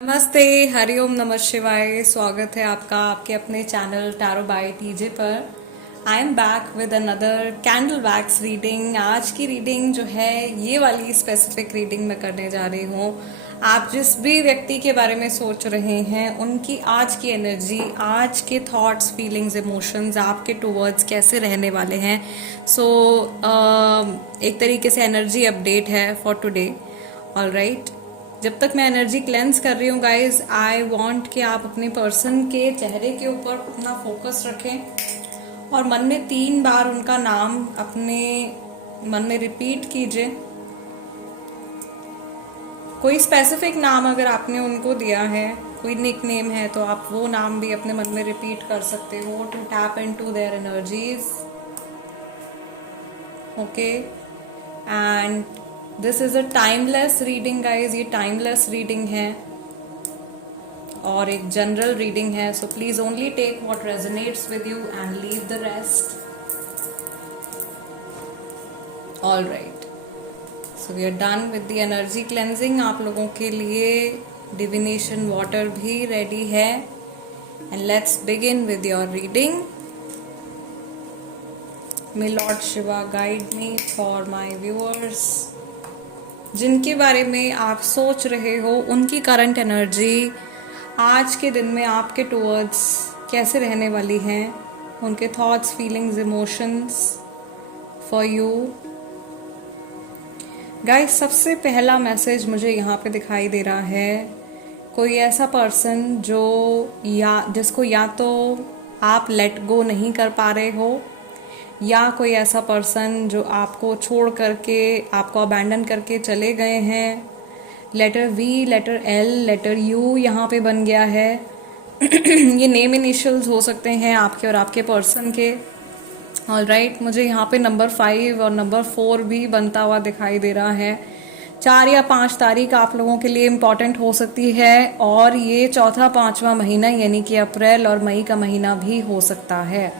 नमस्ते, हरिओम, नमः शिवाय। स्वागत है आपका आपके अपने चैनल टैरो बाय टीजे पर। I am back with another candle wax reading. आज की रीडिंग जो है ये वाली स्पेसिफिक रीडिंग मैं करने जा रही हूँ। आप जिस भी व्यक्ति के बारे में सोच रहे हैं उनकी आज की एनर्जी, आज के थॉट्स, फीलिंग्स, इमोशंस आपके टूवर्ड्स कैसे रहने वाले हैं। एक तरीके से एनर्जी अपडेट है फॉर टुडे। ऑलराइट, जब तक मैं एनर्जी क्लेंस कर रही हूँ गाइज, आई वांट कि आप अपने पर्सन के चेहरे के ऊपर अपना फोकस रखें और मन में 3 बार उनका नाम अपने मन में रिपीट कीजिए। कोई स्पेसिफिक नाम अगर आपने उनको दिया है, कोई निक नेम है, तो आप वो नाम भी अपने मन में रिपीट कर सकते हो to tap into their energies. Okay, and this is a timeless reading guys. ये टाइमलेस रीडिंग है और एक जनरल रीडिंग है, so please only take what resonates with you and leave the rest. All right, so we are done with the energy cleansing. आप लोगों के लिए divination water भी रेडी है and let's begin with your reading. May Lord Shiva guide me for my viewers. जिनके बारे में आप सोच रहे हो उनकी करंट एनर्जी आज के दिन में आपके टुवर्ड्स कैसे रहने वाली है, उनके thoughts, feelings, emotions for you guys. सबसे पहला मैसेज मुझे यहाँ पे दिखाई दे रहा है, कोई ऐसा पर्सन जिसको या तो आप लेट गो नहीं कर पा रहे हो, या कोई ऐसा पर्सन जो आपको छोड़ करके, आपको अबैंडन करके चले गए हैं। Letter V, letter L, letter U यहाँ पे बन गया है। ये नेम इनिशियल्स हो सकते हैं आपके और आपके पर्सन के। ऑलराइट, मुझे यहाँ पे नंबर 5 और नंबर 4 भी बनता हुआ दिखाई दे रहा है। 4 या 5 तारीख आप लोगों के लिए इम्पॉर्टेंट हो सकती है और ये चौथा 5वां महीना यानी कि अप्रैल और मई का महीना भी हो सकता है।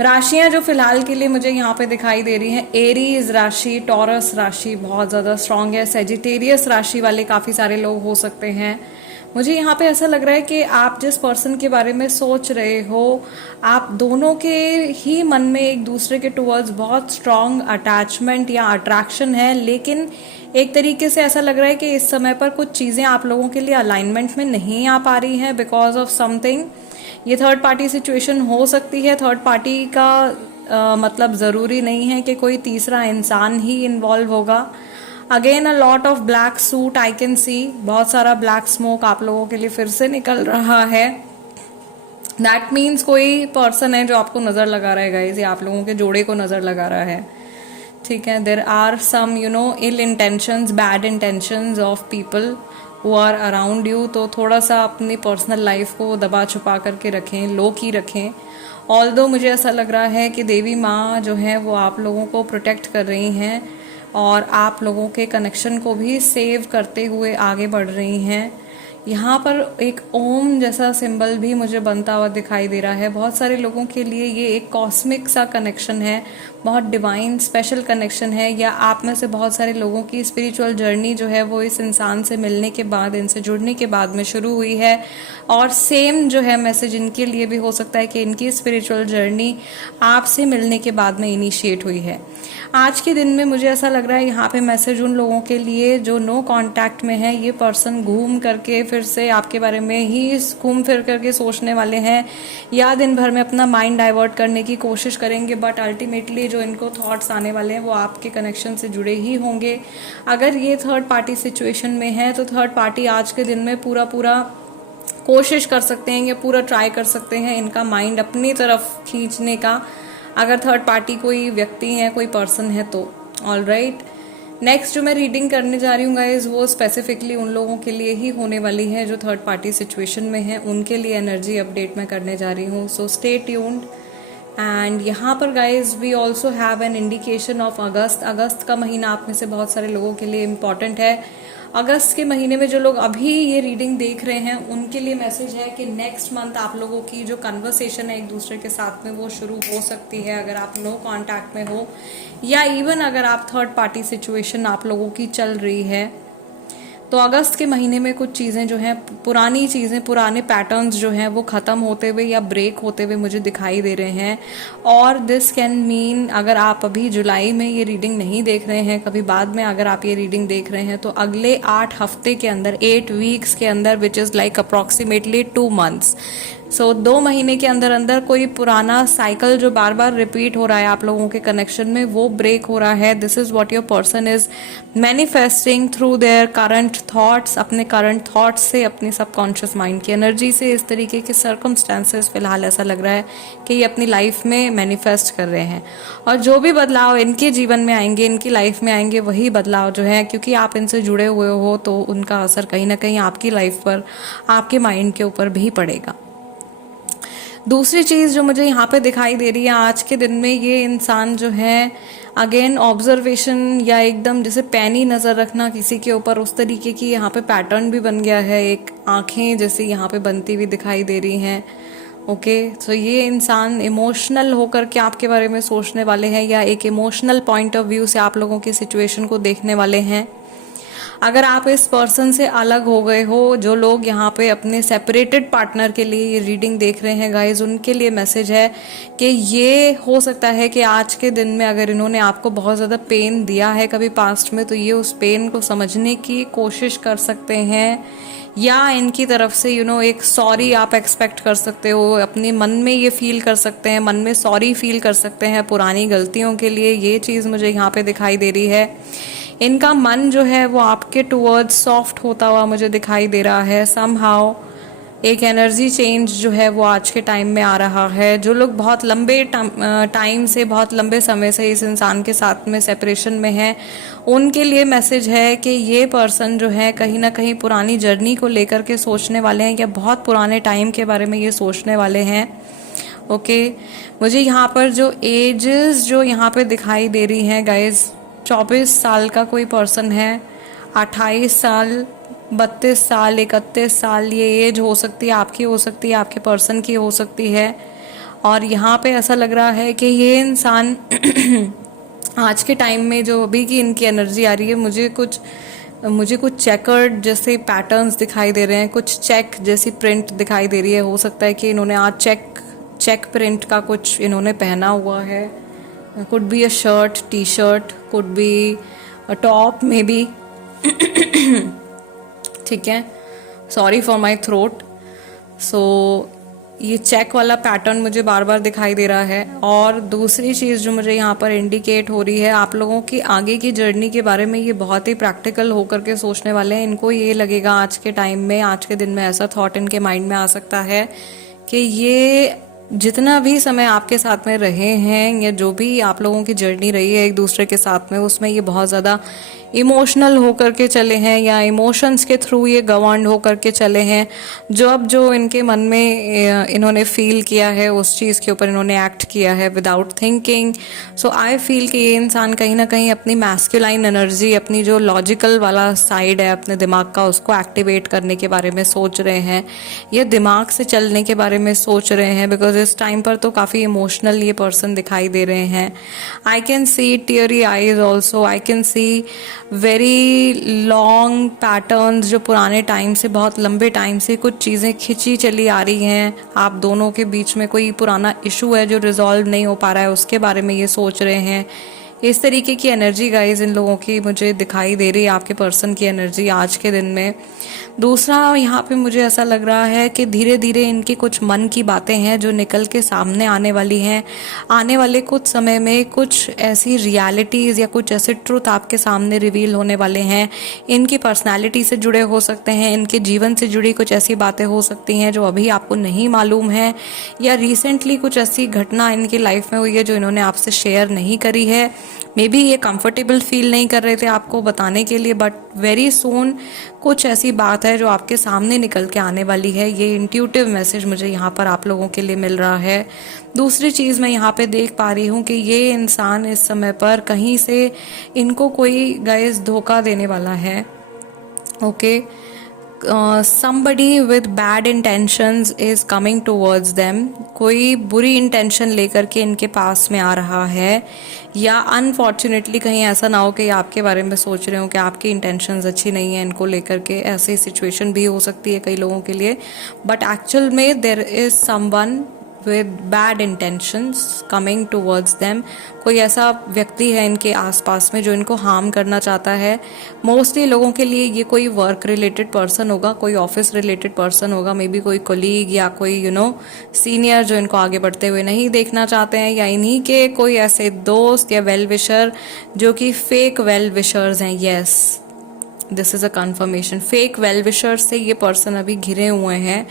राशियां जो फिलहाल के लिए मुझे यहाँ पे दिखाई दे रही हैं, एरीज राशि, टॉरस राशि बहुत ज़्यादा स्ट्रांग है। सेजिटेरियस राशि वाले काफ़ी सारे लोग हो सकते हैं। मुझे यहाँ पे ऐसा लग रहा है कि आप जिस पर्सन के बारे में सोच रहे हो, आप दोनों के ही मन में एक दूसरे के टुवर्ड्स बहुत स्ट्रांग अटैचमेंट या अट्रैक्शन है, लेकिन एक तरीके से ऐसा लग रहा है कि इस समय पर कुछ चीज़ें आप लोगों के लिए अलाइनमेंट में नहीं आ पा रही हैं बिकॉज ऑफ समथिंग। ये थर्ड पार्टी सिचुएशन हो सकती है। थर्ड पार्टी का मतलब ज़रूरी नहीं है कि कोई तीसरा इंसान ही इन्वॉल्व होगा। Again a lot of black suit I can see. बहुत सारा ब्लैक स्मोक आप लोगों के लिए फिर से निकल रहा है। दैट मीन्स कोई पर्सन है जो आपको नज़र लगा रहा है गाइज, या आप लोगों के जोड़े को नज़र लगा रहा है। ठीक है, there are some ill intentions, bad intentions of people who are around you. तो थोड़ा सा अपनी पर्सनल लाइफ को दबा छुपा करके रखें, लो की रखें। ऑल्दो मुझे ऐसा लग रहा है कि देवी माँ जो है वो आप लोगों को प्रोटेक्ट कर रही हैं और आप लोगों के कनेक्शन को भी सेव करते हुए आगे बढ़ रही हैं। यहाँ पर एक ओम जैसा सिंबल भी मुझे बनता हुआ दिखाई दे रहा है। बहुत सारे लोगों के लिए ये एक कॉस्मिक सा कनेक्शन है, बहुत डिवाइन स्पेशल कनेक्शन है, या आप में से बहुत सारे लोगों की स्पिरिचुअल जर्नी जो है वो इस इंसान से मिलने के बाद, इनसे जुड़ने के बाद में शुरू हुई है। और सेम जो है मैसेज इनके लिए भी हो सकता है कि इनकी स्पिरिचुअल जर्नी आपसे मिलने के बाद में इनिशिएट हुई है। आज के दिन में मुझे ऐसा लग रहा है यहाँ पे मैसेज उन लोगों के लिए जो नो कांटेक्ट में है। ये पर्सन घूम करके फिर से आपके बारे में ही घूम फिर करके सोचने वाले हैं, या दिन भर में अपना माइंड डाइवर्ट करने की कोशिश करेंगे, बट अल्टीमेटली जो इनको थॉट्स आने वाले हैं वो आपके कनेक्शन से जुड़े ही होंगे। अगर ये थर्ड पार्टी सिचुएशन में है तो थर्ड पार्टी आज के दिन में पूरा कोशिश कर सकते हैं या पूरा ट्राई कर सकते हैं इनका माइंड अपनी तरफ खींचने का, अगर थर्ड पार्टी कोई व्यक्ति है, कोई पर्सन है तो। ऑल राइट, नेक्स्ट जो मैं रीडिंग करने जा रही हूँ गाइज वो स्पेसिफिकली उन लोगों के लिए ही होने वाली है जो थर्ड पार्टी सिचुएशन में है। उनके लिए एनर्जी अपडेट मैं करने जा रही हूँ, सो स्टे ट्यून्ड। एंड यहाँ पर guys we also have an indication of August. अगस्त का महीना आप में से बहुत सारे लोगों के लिए इम्पॉर्टेंट है। अगस्त के महीने में जो लोग अभी ये रीडिंग देख रहे हैं उनके लिए मैसेज है कि नेक्स्ट मंथ आप लोगों की जो कन्वर्सेशन है एक दूसरे के साथ में वो शुरू हो सकती है, अगर आप नो कांटेक्ट में हो, या इवन अगर आप थर्ड पार्टी सिचुएशन आप लोगों की चल रही है। तो अगस्त के महीने में कुछ चीज़ें जो हैं, पुरानी चीज़ें, पुराने पैटर्न्स जो हैं वो ख़त्म होते हुए या ब्रेक होते हुए मुझे दिखाई दे रहे हैं। और दिस कैन मीन, अगर आप अभी जुलाई में ये रीडिंग नहीं देख रहे हैं, कभी बाद में अगर आप ये रीडिंग देख रहे हैं, तो अगले 8 हफ्ते के अंदर, 8 वीक्स के अंदर, which is like approximately 2 months, so 2 महीने के अंदर अंदर कोई पुराना साइकिल जो बार बार रिपीट हो रहा है आप लोगों के कनेक्शन में, वो ब्रेक हो रहा है। This is what your person is manifesting through their current thoughts, अपने करंट थॉट्स से, अपनी सबकॉन्शियस माइंड की एनर्जी से। इस तरीके के सर्कमस्टेंसेस फिलहाल ऐसा लग रहा है कि ये अपनी लाइफ में मैनिफेस्ट कर रहे हैं। और जो भी बदलाव इनके जीवन में आएंगे, इनकी लाइफ में आएंगे, वही बदलाव जो है, क्योंकि आप इनसे जुड़े हुए हो, तो उनका असर कहीं ना कहीं आपकी लाइफ पर, आपके माइंड के ऊपर भी पड़ेगा। दूसरी चीज़ जो मुझे यहाँ पे दिखाई दे रही है आज के दिन में, ये इंसान जो है अगेन ऑब्जर्वेशन या एकदम जैसे पैनी नज़र रखना किसी के ऊपर, उस तरीके की यहाँ पे पैटर्न भी बन गया है। एक आंखें जैसे यहाँ पे बनती हुई दिखाई दे रही हैं। ओके, तो ये इंसान इमोशनल होकर के आपके बारे में सोचने वाले हैं, या एक इमोशनल पॉइंट ऑफ व्यू से आप लोगों की सिचुएशन को देखने वाले हैं। अगर आप इस पर्सन से अलग हो गए हो, जो लोग यहाँ पे अपने सेपरेटेड पार्टनर के लिए ये रीडिंग देख रहे हैं गाइज, उनके लिए मैसेज है कि ये हो सकता है कि आज के दिन में अगर इन्होंने आपको बहुत ज़्यादा पेन दिया है कभी पास्ट में, तो ये उस पेन को समझने की कोशिश कर सकते हैं, या इनकी तरफ से एक सॉरी आप एक्सपेक्ट कर सकते हो। अपने मन में ये फील कर सकते हैं, मन में सॉरी फील कर सकते हैं पुरानी गलतियों के लिए। ये चीज़ मुझे यहाँ पे दिखाई दे रही है। इनका मन जो है वो आपके टूवर्ड्स सॉफ्ट होता हुआ मुझे दिखाई दे रहा है। समहाउ एक एनर्जी चेंज जो है वो आज के टाइम में आ रहा है। जो लोग बहुत लंबे टाइम से, बहुत लंबे समय से इस इंसान के साथ में सेपरेशन में हैं, उनके लिए मैसेज है कि ये पर्सन जो है कहीं ना कहीं पुरानी जर्नी को लेकर के सोचने वाले हैं, या बहुत पुराने टाइम के बारे में ये सोचने वाले हैं। ओके, मुझे यहाँ पर जो एजेस जो यहाँ पे दिखाई दे रही हैं गाइज, 24 साल का कोई पर्सन है, 28 साल, 32 साल, 31 साल, ये एज हो सकती है, आपकी हो सकती है, आपके पर्सन की हो सकती है। और यहाँ पे ऐसा लग रहा है कि ये इंसान आज के टाइम में जो अभी की इनकी एनर्जी आ रही है, मुझे कुछ चेकर्ड जैसे पैटर्न्स दिखाई दे रहे हैं, कुछ चेक जैसी प्रिंट दिखाई दे रही है। हो सकता है कि इन्होंने आज चेक प्रिंट का कुछ इन्होंने पहना हुआ है। Could be a shirt, T shirt, could be a top may be. ठीक है, सॉरी फॉर माई थ्रोट। सो ये चेक वाला पैटर्न मुझे बार बार दिखाई दे रहा है। और दूसरी चीज़ जो मुझे यहाँ पर इंडिकेट हो रही है, आप लोगों की आगे की जर्नी के बारे में ये बहुत ही प्रैक्टिकल होकर के सोचने वाले हैं। इनको ये लगेगा आज के टाइम में, आज के दिन में ऐसा थॉट इनके माइंड में आ सकता है कि ये जितना भी समय आपके साथ में रहे हैं, या जो भी आप लोगों की जर्नी रही है एक दूसरे के साथ में, उसमें ये बहुत ज़्यादा इमोशनल होकर के चले हैं, या इमोशंस के थ्रू ये गवर्न होकर के चले हैं। जो इनके मन में इन्होंने फील किया है, उस चीज़ के ऊपर इन्होंने एक्ट किया है without thinking. So I feel कि ये इंसान कहीं ना कहीं अपनी मैस्कुलाइन एनर्जी, अपनी जो लॉजिकल वाला साइड है अपने दिमाग का, उसको एक्टिवेट करने के बारे में सोच रहे हैं, ये दिमाग से चलने के बारे में सोच रहे हैं। बिकॉज इस टाइम पर तो काफ़ी इमोशनल ये पर्सन दिखाई दे रहे हैं। I can see teary eyes also, I can see very long patterns, जो पुराने टाइम से, बहुत लंबे टाइम से कुछ चीज़ें खिंची चली आ रही हैं। आप दोनों के बीच में कोई पुराना इशू है जो रिजॉल्व नहीं हो पा रहा है, उसके बारे में ये सोच रहे हैं। इस तरीके की एनर्जी गाइज इन लोगों की मुझे दिखाई दे रही है, आपके पर्सन की एनर्जी आज के दिन में। दूसरा, यहाँ पे मुझे ऐसा लग रहा है कि धीरे धीरे इनकी कुछ मन की बातें हैं जो निकल के सामने आने वाली हैं। आने वाले कुछ समय में कुछ ऐसी रियलिटीज़ या कुछ ऐसे ट्रुथ आपके सामने रिवील होने वाले हैं। इनकी पर्सनैलिटी से जुड़े हो सकते हैं, इनके जीवन से जुड़ी कुछ ऐसी बातें हो सकती हैं जो अभी आपको नहीं मालूम है, या रिसेंटली कुछ ऐसी घटना इनकी लाइफ में हुई है जो इन्होंने आपसे शेयर नहीं करी है। मे बी ये कंफर्टेबल फील नहीं कर रहे थे आपको बताने के लिए, बट वेरी सून कुछ ऐसी बात है जो आपके सामने निकल के आने वाली है। ये इंट्यूटिव मैसेज मुझे यहाँ पर आप लोगों के लिए मिल रहा है। दूसरी चीज़ मैं यहाँ पे देख पा रही हूँ कि ये इंसान इस समय पर कहीं से इनको कोई गाइस धोखा देने वाला है। Okay, somebody with bad intentions is coming towards them. कोई बुरी इंटेंशन लेकर के इनके पास में आ रहा है, या अनफॉर्चुनेटली कहीं ऐसा ना हो कि आपके बारे में सोच रहे हो कि आपकी इंटेंशंस अच्छी नहीं है इनको लेकर के, ऐसी सिचुएशन भी हो सकती है कई लोगों के लिए. बट एक्चुअल में there is someone with bad intentions coming towards them. कोई ऐसा व्यक्ति है इनके आसपास में जो इनको हार्म करना चाहता है. मोस्टली लोगों के लिए ये कोई वर्क रिलेटेड पर्सन होगा, कोई ऑफिस रिलेटेड पर्सन होगा, मे बी कोई कोलीग या कोई सीनियर जो इनको आगे बढ़ते हुए नहीं देखना चाहते हैं, या इन्हीं के कोई ऐसे दोस्त या वेल विशर जो कि फेक वेल विशर्स हैं. Yes, this is a conformation. Fake well wishers से ये पर्सन अभी घिरे हुए हैं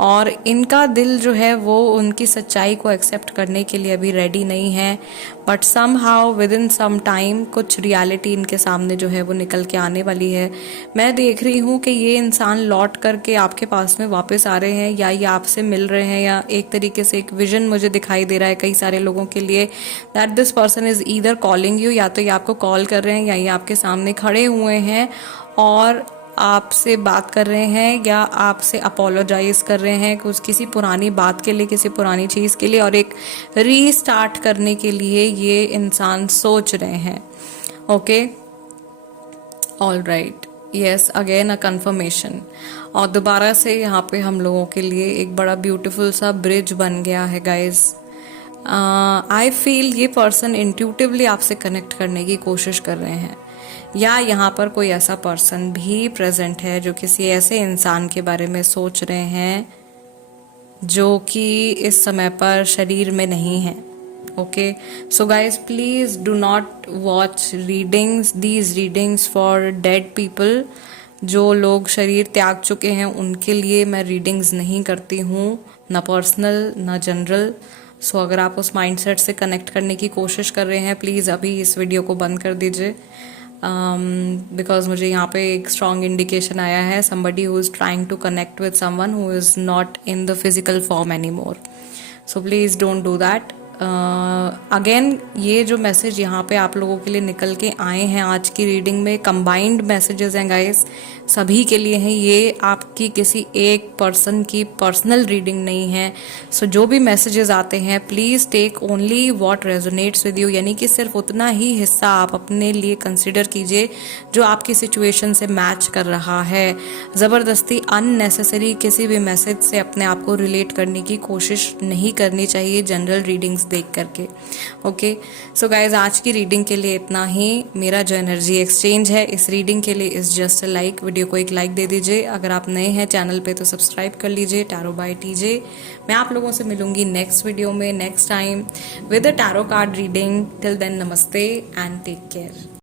और इनका दिल जो है वो उनकी सच्चाई को एक्सेप्ट करने के लिए अभी रेडी नहीं है. But somehow within some time कुछ रियलिटी इनके सामने जो है वो निकल के आने वाली है. मैं देख रही हूँ कि ये इंसान लौट करके आपके पास में वापस आ रहे हैं, या ये आपसे मिल रहे हैं, या एक तरीके से एक विजन मुझे दिखाई दे रहा है कई सारे लोगों के लिए that this person is either calling you, या तो ये आपको कॉल कर रहे हैं, या ये आपके सामने खड़े हुए हैं और आपसे बात कर रहे हैं, या आपसे अपोलोजाइज कर रहे हैं कुछ किसी पुरानी बात के लिए, किसी पुरानी चीज़ के लिए, और एक रीस्टार्ट करने के लिए ये इंसान सोच रहे हैं. Okay, all right, yes, again a confirmation. और दोबारा से यहाँ पे हम लोगों के लिए एक बड़ा ब्यूटीफुल सा ब्रिज बन गया है गाइज. आई फील ये पर्सन इंट्यूटिवली आपसे कनेक्ट करने की कोशिश कर रहे हैं, या यहाँ पर कोई ऐसा पर्सन भी प्रेजेंट है जो किसी ऐसे इंसान के बारे में सोच रहे हैं जो कि इस समय पर शरीर में नहीं है. Okay, so guys please do not watch readings, these readings for dead people. जो लोग शरीर त्याग चुके हैं उनके लिए मैं रीडिंग्स नहीं करती हूँ, ना पर्सनल ना जनरल. सो अगर आप उस माइंडसेट से कनेक्ट करने की कोशिश कर रहे हैं, प्लीज़ अभी इस वीडियो को बंद कर दीजिए. बिकॉज मुझे यहाँ पे एक स्ट्रॉन्ग इंडिकेशन आया है somebody who is trying to connect with someone who is not in the physical form anymore. So please don't do that. Again ये जो मैसेज यहाँ पे आप लोगों के लिए निकल के आए हैं आज की रीडिंग में, कंबाइंड मैसेजेस हैं गाइस, सभी के लिए हैं. ये आपकी किसी एक पर्सन की पर्सनल रीडिंग नहीं है. सो जो भी मैसेजेस आते हैं please take only what resonates with you, यानी कि सिर्फ उतना ही हिस्सा आप अपने लिए कंसिडर कीजिए जो आपकी सिचुएशन से मैच कर रहा है. ज़बरदस्ती अननेसेसरी किसी भी मैसेज से अपने आप को रिलेट करने की कोशिश नहीं करनी चाहिए जनरल रीडिंग्स देख करके. ओके, सो गाइज आज की रीडिंग के लिए इतना ही. मेरा जो एनर्जी एक्सचेंज है इस रीडिंग के लिए is just a like. Video को एक लाइक दे दीजिए. अगर आप नए हैं चैनल पे तो सब्सक्राइब कर लीजिए. Tarot by TJ. मैं आप लोगों से मिलूंगी नेक्स्ट वीडियो में next time with a tarot card reading. Till then namaste and take care.